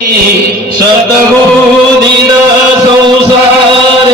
सतगुदिन संसार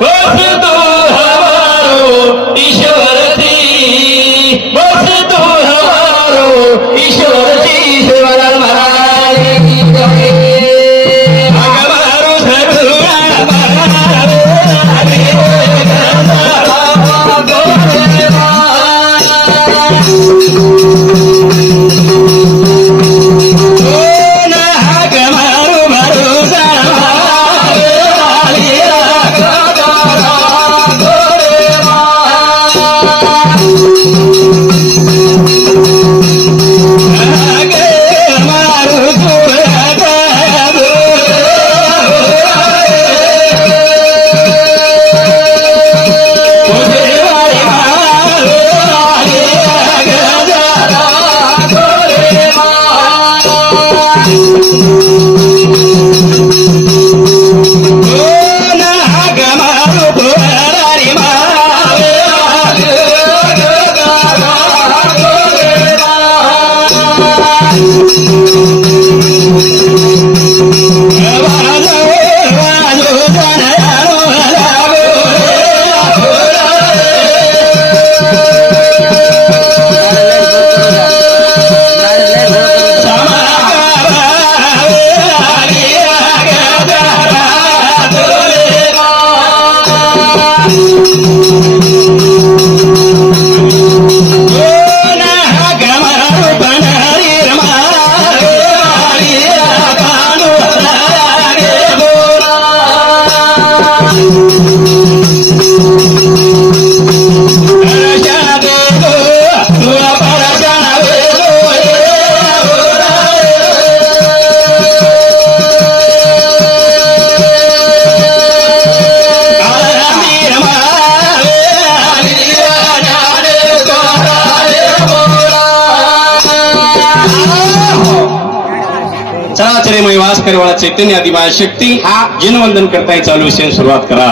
बस तो हमारो ईश्वर थी, बस तो हमारो ईश्वर थी। शिवर महाराज की जय। हमारो चैतन्य आदिमाय शक्ती जिनवंदन करता चालू विषय सुरुवात करा।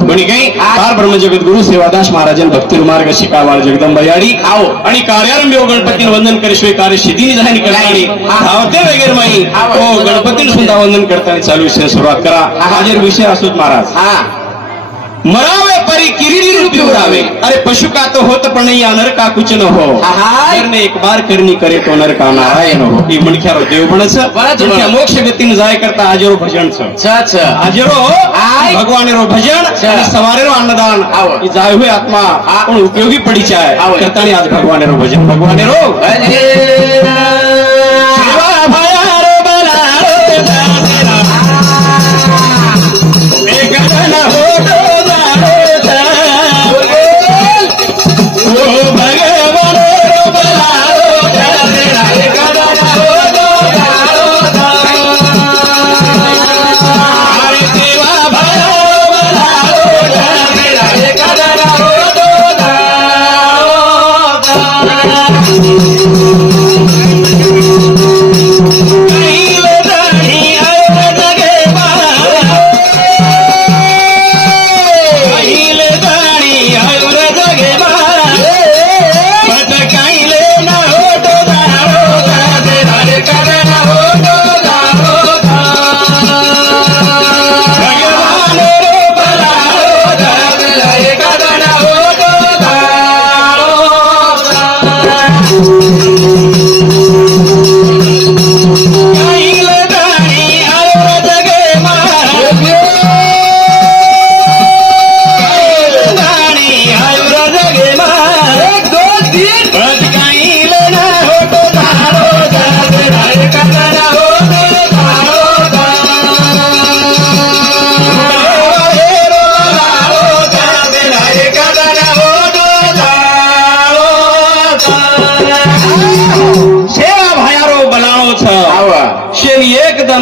कोणी काही पार ब्रह्मजगत गुरु सेवादास महाराजन भक्ती मार्ग शिकावाळ जगदंबा याडी आणि कार्यारंभ गणपती वंदन करेशिवाय कार्य सिद्धीनी जाहीर करणारी धावते वगैरे माई तो गणपती सुद्धा वंदन करता चालू विषय सुरुवात करा। हाजीर विषय असोत महाराज मरावे परी किरीटी रूपी उड़ावे। अरे पशु का तो होत पण नहीं नर का कुछ न हो। ने एक बार करनी करे तो नर का नारायण हो। ये मनख्यारो देव बनच मोक्ष गतीने जाय करता हाजरो भजन हाजरो भगवानेरो भजन सवारेरो अन्नदान जाय हुए आत्मा पण उपयोगी पड़ी जाय करतानी आज भगवानेरो भजन भगवानेरो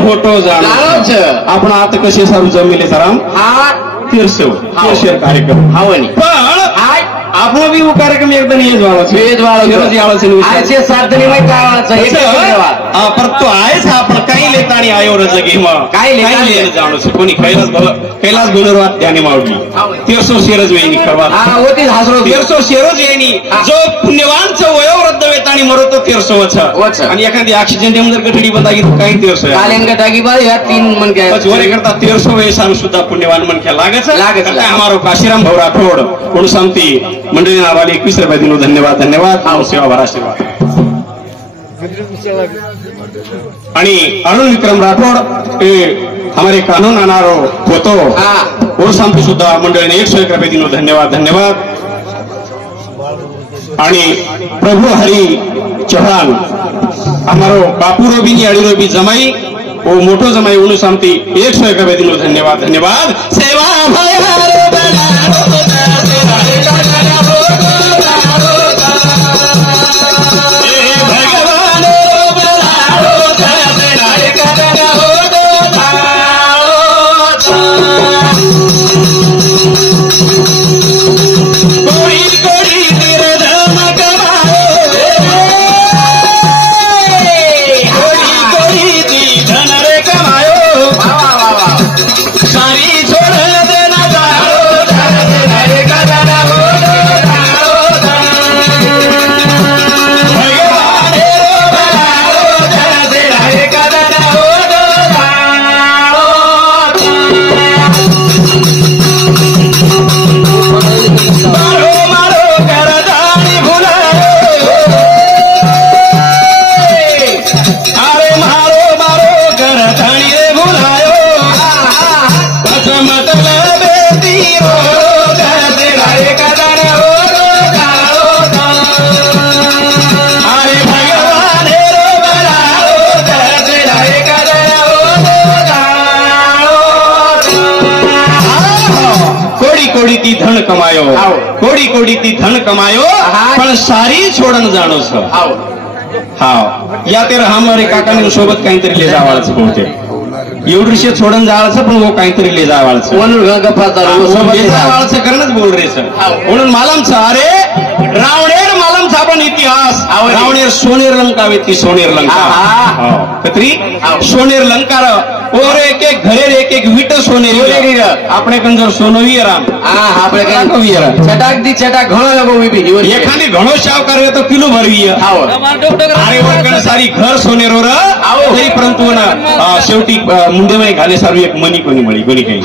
फोटो आपण आता कसे सारू जमिले सराम तीर्षेर कार्यक्रम पण आपण भी वो कार्यक्रम एकदम येज वाळा पर तो आहेच आपण काही लेतानी नाही आयो रज घेम काय लेन जाणो छे कोणी कैलास बोलरवात ध्याने मावडी 1300 शेरज वेणी करवा होती हासरो 1300 शेरज वेणी जो पुण्यवानचं वयोवृद्ध वेतानी मरतो 1300 वच आणि एखादी ऑक्सिजन देऊन जर गठडी बंदागी काही 1300 कालेन गटागी बा या 3 मन के वरे करता 1300 वेसानु सुद्धा पुण्यवान मन के लागच हमारो काशीराम भाऊ राठोड कोण सांगती मंडळी नावाले 21 रुपये दिनो धन्यवाद आओ सेवा भरा आशीर्वाद आणि अरुण विक्रम राठोड हमारे कानून अनारो होतो कोण सांगती सुद्धा मंडळीने 101 रुपये दिनो धन्यवाद आणि प्रभु हरी चौहान हमारो बापू रोबी अड़ी रोबी जमाई वो मोटो जमाई उन्हें सांगती 101 रुपये दिनो धन्यवाद सेवा कोड़ी ती धन कमायो पण सारी छोडन जाणो छ हाव या तेर हमारे काकाने सोबत काहीतरी ले जावाळच बोलते एवढीशे छोडन जावाळच पण वो काहीतरी ले जावाळच म्हणून गप्पा सोबत ले जावाळच करणच बोल रे सर म्हणून मालम अरे रावणेर मालम पण इतिहास रावणेर सोनेर लंका वेती सोनेर लंका कतरी सोनेर लंका और एक घरे एक विट सोनेरी આપણે કંજર સોનવી રામ આપણે કઈ છટાક દી છટાક ઘણો લોકો વીપી એખાને ઘણો શાવ કરે તો કિલો ભરવી अरे वरकण सारी घर सोनेरो तरी परंतु शेवटी मुंडेमध्ये घाले सारू एक मनी कोणी मळी कोणी काही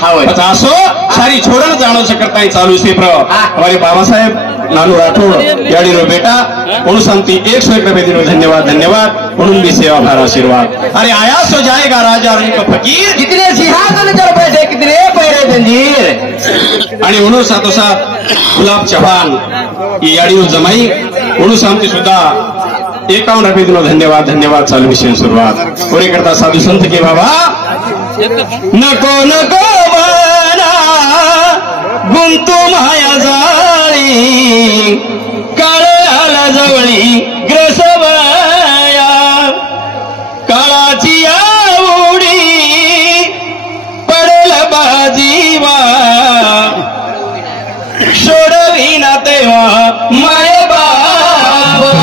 असो सारी छोडण जाणो करताय चालू से हमारे बाबासाहेब नानू राठोड याडी रो बेटा म्हणून सांगती 101 रुपये दिनो धन्यवाद म्हणून भी सेवा भरा आशीर्वाद अरे आया सो जाएगा राजा रंग का फकीर कितने सिंहासन कर बैठे कितने पैरे जंजीर आणि म्हणून साथोसाथ गुलाब चव्हाण याडी रो जमाई म्हणून सांगती सुद्धा 51 रुपये दिनो धन्यवाद चालू विषय सुरुवात कोणी करता साधू संत के बाबा नको नको बना गुंतू माया जाळी काळाला जवळी ग्रसवया काळाची आवडी पडेल बाजीवा सोडविना तेव्हा माय बाबा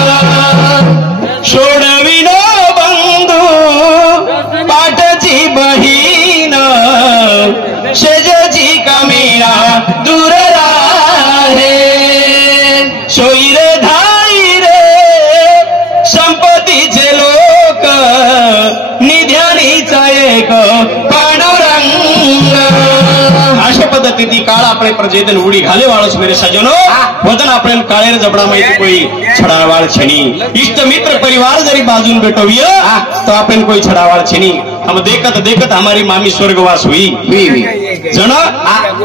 सोडविनो बंधू पाठची बहीण शेजाची कामेरा दूर राहे सोयीर धाई रे संपत्तीचे लोक निध्यानीचा एक पांडुरंग अशा पद्धती काळ आपले प्रजेदन उडी घाले वाळस मेरे सजनो वदन आपण काळेर जबडा माहिती कोई छडावाळ छणी इष्ट मित्र परिवार जरी बाजून भेटोविय तो आपण कोई छडावाळ छणी हम देखत हमारी मामी स्वर्गवास हुई जन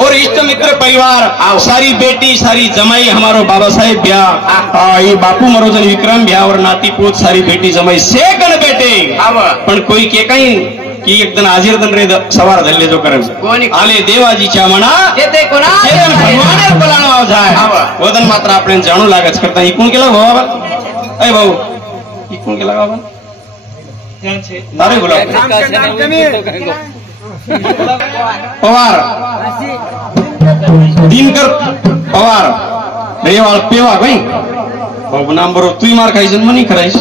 और इष्ट मित्र परिवार सारी बेटी सारी जमाई हमारो बाबा साहेब ब्याह ये बापू मरोजन विक्रम ब्याह और नाती पोत सारी बेटी जमाई से गण बेटे पण कोई के काही की एकदम हाजीरदन रे सवार धरले जो करन आले देवाजीच्या मना येते कोणा भगवान बोलावा जाय वदन मात्र आपण जाणू लागच करता इकून केला भाऊ अय भाऊ इकून केला बाबा अरे बोला पवार दिनकर पवार रेवाळ पेवा काही बाबू नाम बरोबर तुई मार खायचं म्हणी करायच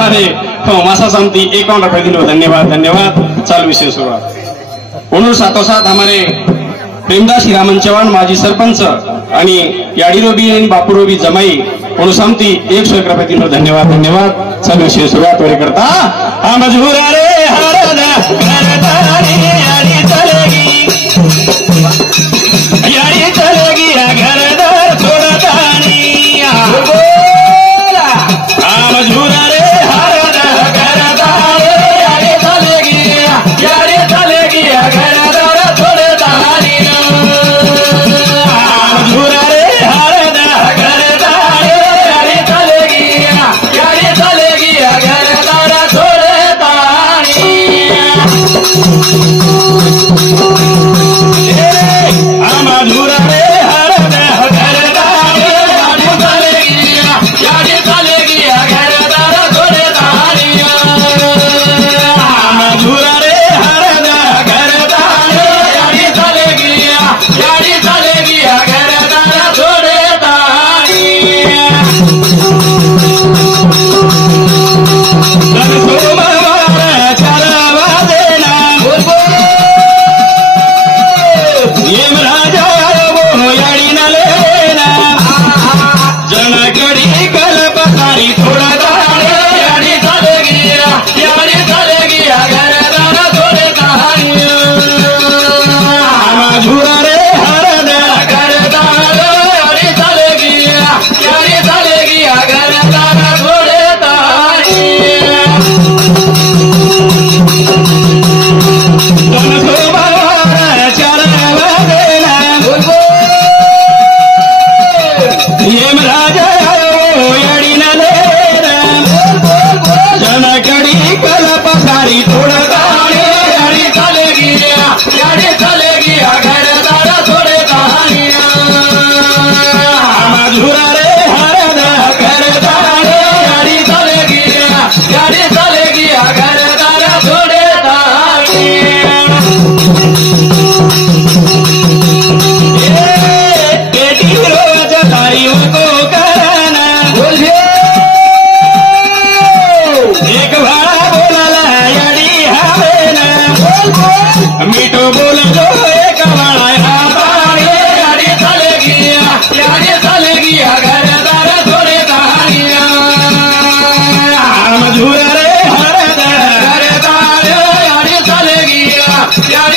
अरे हो मासा सामती 51 रुपये दिलो धन्यवाद धन्यवाद चालू विषय सुरुवात म्हणून साथोसाथ हमारे प्रेमदास रामन चौहान माजी सरपंच आणि याडीरोबी आणि बापूरोबी जमाई म्हणून सामती 101 रुपये दिलो धन्यवाद धन्यवाद चालू विषय सुरुवात वगैरे करता हा मजबूर रे हरदा याडी चलेगी घरदार छोड़तानी मजबूर रे हरदा घरदार याडी चलेगी घरदार छोड़तानी मजबूर रे हरदा घरदार याडी चलेगी घरदार छोड़तानी मजबूर रे हरदा घरदार याडी चलेगी घरदार छोड़तानी मजबूर रे हरदा घरदार याडी चलेगी घरदार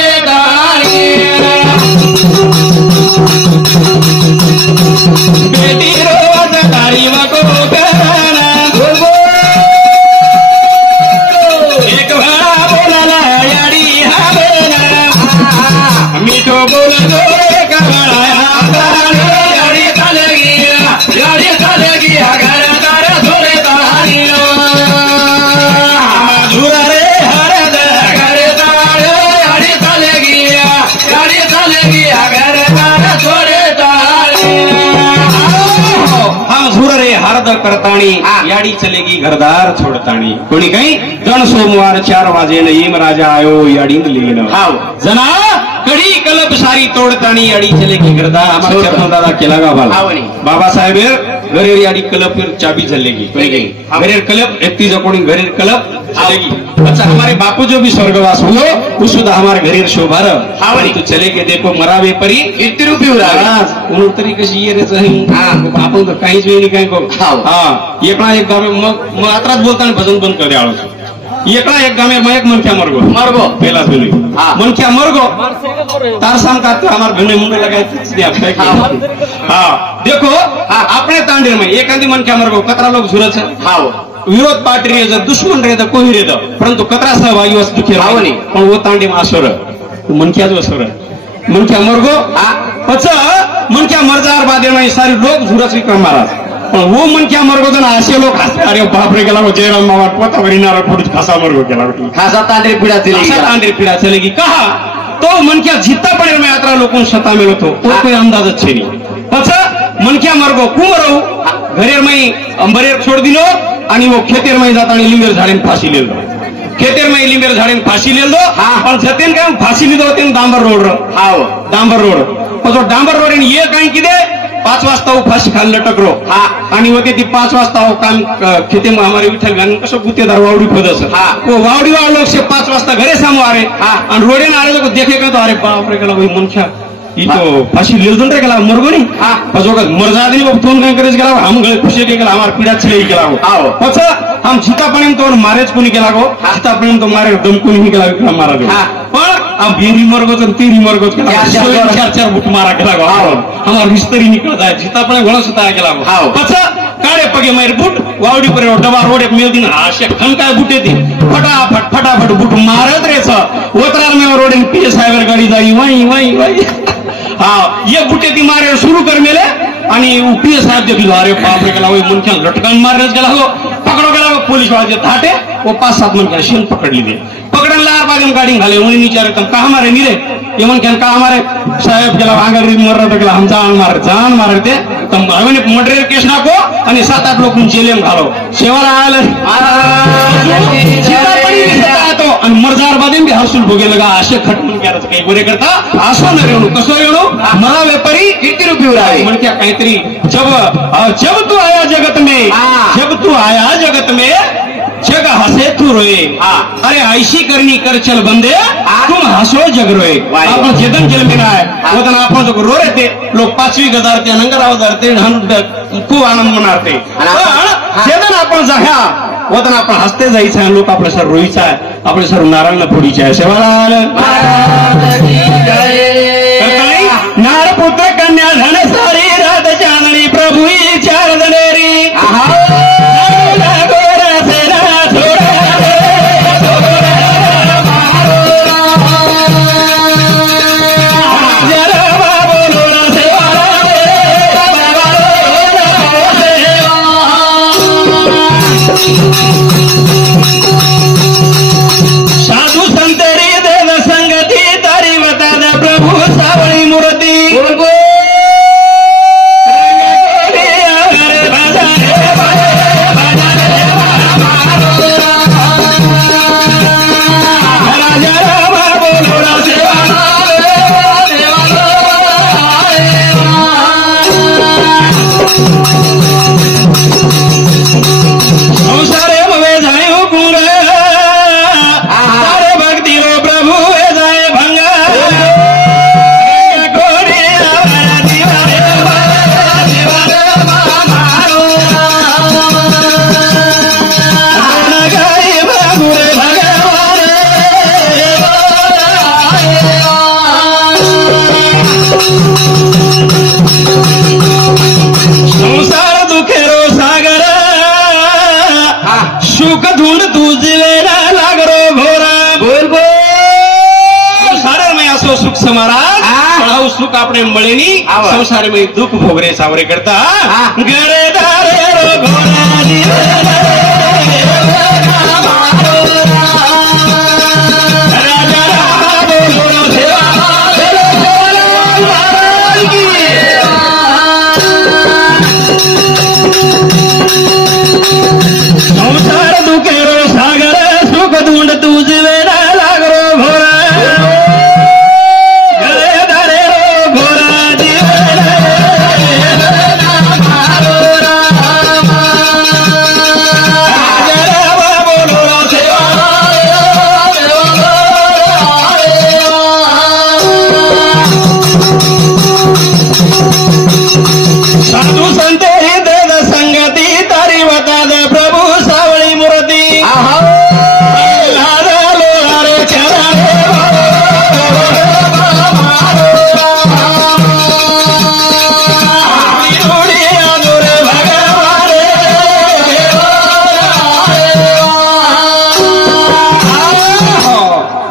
छोड़तानी करतानी याडी चलेगी घरदार छोड़तानी कोणी काही जण सोमवार 4 वाजेन येम राजा आयो याडीन लेन हाव जना कडी कलप सारी तोडतानी याडी चलेगी घरदार आम्हाला दादा केला गावाला बाबासाहेब घरेर याडी कलप चाबी चलेगी घरेर कलप एत्ती जकोणी घरेर कलप चलेगी अच्छा हमारे बापू जो भी स्वर्गवास हुए उस सुधा हमारे घरेर शोभार हावनी तो चलेगे देखो मरावे परी इतनी रुपये उराज उन तरी कशी ये रे सही बापू तो काहीच वेळी काय को एकला एक गावे मग आत्रात बोलताना भजन बंद कर द्यावं एकला एक गावे मग एक मनख्या मरगो पहिला जुनी मनख्या मरगो तार सांगतात हमार घने मुंडे लगाए देखो अपने तांडेर में एखादी मनख्या मरगो कतरा लोग झुरच विरोध पार्टी रे जर दुश्मन रे कोही रे परंतु कतरा सहभागी वस दुखी रावनी पण वो तांडे में आसोर मनख्या जो असोर मनख्या मरगो पछ मनख्या मरजार बादे में सारी लोग झुरच विक्रम महाराज पण वो मनख्या मरगो जण असे लोक हसते अरे बापरे गेला जयराम मामा पोता भरिनारा पुढे खासा मरगो गेला खासा तांडे पीड़ा चलेगी कहा तो मनख्या जीता पड़े में यात्रा लोगों शता में तो कोई अंदाज अच्छे नहीं पछ मनख्या मरगो कुमरो घरेर में अंबरेर छोड़ दिलो आणि वो खेतेर में जाता लिंबेर झाड़े फांसी ले लो खेतेर में लिंबेर झाड़े फांसी ले लो पण जतेन काय फांसी लीधो तेन डांबर रोड डांबर रोड पण डांबर रोड ये काय किदे 5 वाजता वो फाशी खाली लटकरो आणि होते ती 5 वाजता हो काम खेते हमारे विठल गान कसं गुतेदार वावडी खोदस वो वावडी वाले लोग से 5 वाजता घरे सामो आ रहे आणि रोडे ना आले तो देखेगा तो अरे बाप रे केला भाई मनख्या ई तो फाशी लेजन रे केला मरगो नहीं पछो का मर जा दी वो फोन काय करेज केला हम गळे खुशी के केला हमार पीड़ा छले केला हो पछ हम जीता पण तो मारेज कोणी केला गो जीता पण तो मारे दम कोणी केला विक्रम मारा दे पण हम बीरी मरगो तो तीरी मरगो केला 4 बुट मारा केला गो हमार रिश्तेरी निकल जाए जीता पण घोड़ा सुता केला गो पछ काळे पगे मार बुट वावडी पर डबा रोड एक मेल दिन आशे खनकाय बुटे ती फटाफट बुट मारत रेच ओतरार में रोड इन पीए साहेब गाड़ी जाई वही ये बुटे ती मारे शुरू कर मेले आणि पीए साहेब देखलो अरे बाप रे केला वो मुनख्या लटकन मारत गेला हो पकड़ो गेला पुलिस वाले थाटे वो 5-7 मन का शेन पकड़ली दे पकड़न ला बागम गाड़ी घाले उन्हें विचारे तुम कहां मारे नीरे ये मन क्या कहां मारे साहेब गेला आंगरी मर रहा गेला हम जान मारे थे तुम हमें मर्डर केस नाको आणि 7-8 लोग जेलेम घालो शेवाला आले तो आणि मरजार बादेम भी हसूल भोगे लगा असे खटमन करायचं काही गोरे करता असं न रेणू कसं रेणू मला व्यापारी किती रुपये उरावे म्हणजे काहीतरी जब तू आया जगत में जग हसे तू रोए अरे ऐसी करनी कर चल बंदे तुम हसो जग रोए आपण जेदन जेल में आहे वदन आपण जो रो रहे थे लोग 5वी गजारते नंगराव धरते खूप आनंद मनारते जेदन आपण जाह्या वदन आपण हसते जायचं आहे लोक आपल्या सर रोईचा आहे आपल्या सर नारायण फोडीचे आहे सेवालाल नार पुत्र कन्या धन सारी रात चांदणी प्रभु चार दनेरी साधु संतरी देव संगती तारी बता दे प्रभु सावळी मूर्ती संसार दुखेरो सागर सुख धुंड तुझवेरा लागरो घोरा बोल संसार में असो सुख समारा सुख अपने मळेनी संसार में दुख भोगरे सावरे करता गरे दारे रो घोरा संसार दुखेरो सागर सुख धुंड तुझवेरा लागरो घोरा गरे दारे रो घोरा साधु संत देव संगती तारी बता दे प्रभु सावळी मूर्ती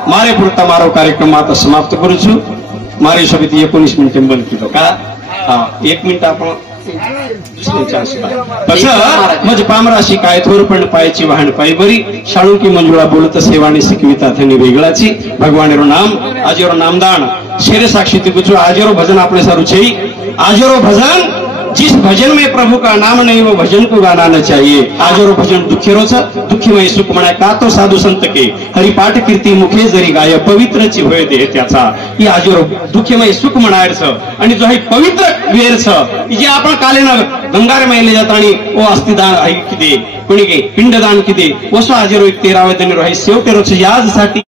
मारे पुरता मारो कार्यक्रम आता समाप्त करू छु मारी समिती 19 मिनिटे बंद केलो का 1 मिनिट आपण म्हणजे पामराशी काय थोरपण पायची वाहन पाय बरी शाळू की मंजुळा बोलत सेवाणी शिकविता थनी वेगळाची भगवानेरो नाम आजेरो नामदान शेरे साक्षी तिकुचो आजेरो भजन आपले सारू छई आजेरो भजन जिस भजन में प्रभु का नाम नहीं वो भजन को गाना न चाहिए। आजरो भजन दुःखेरोच दुःखीमय सुख म्हणाय का तो साधू संत के हरिपाठ कीर्ती मुखे जरी गाय पवित्रची होय देह त्याचा। ही आजरो दुःखीमय सुख म्हणायच आणि जो आहे पवित्र वेरच जे आपण कालेनं गंगार मायले जात आणि ओ अस्थिदान आहे किती कोणी पिंडदान किती वसो आजरो 13 दिन रही सेवटेरोच याजसाठी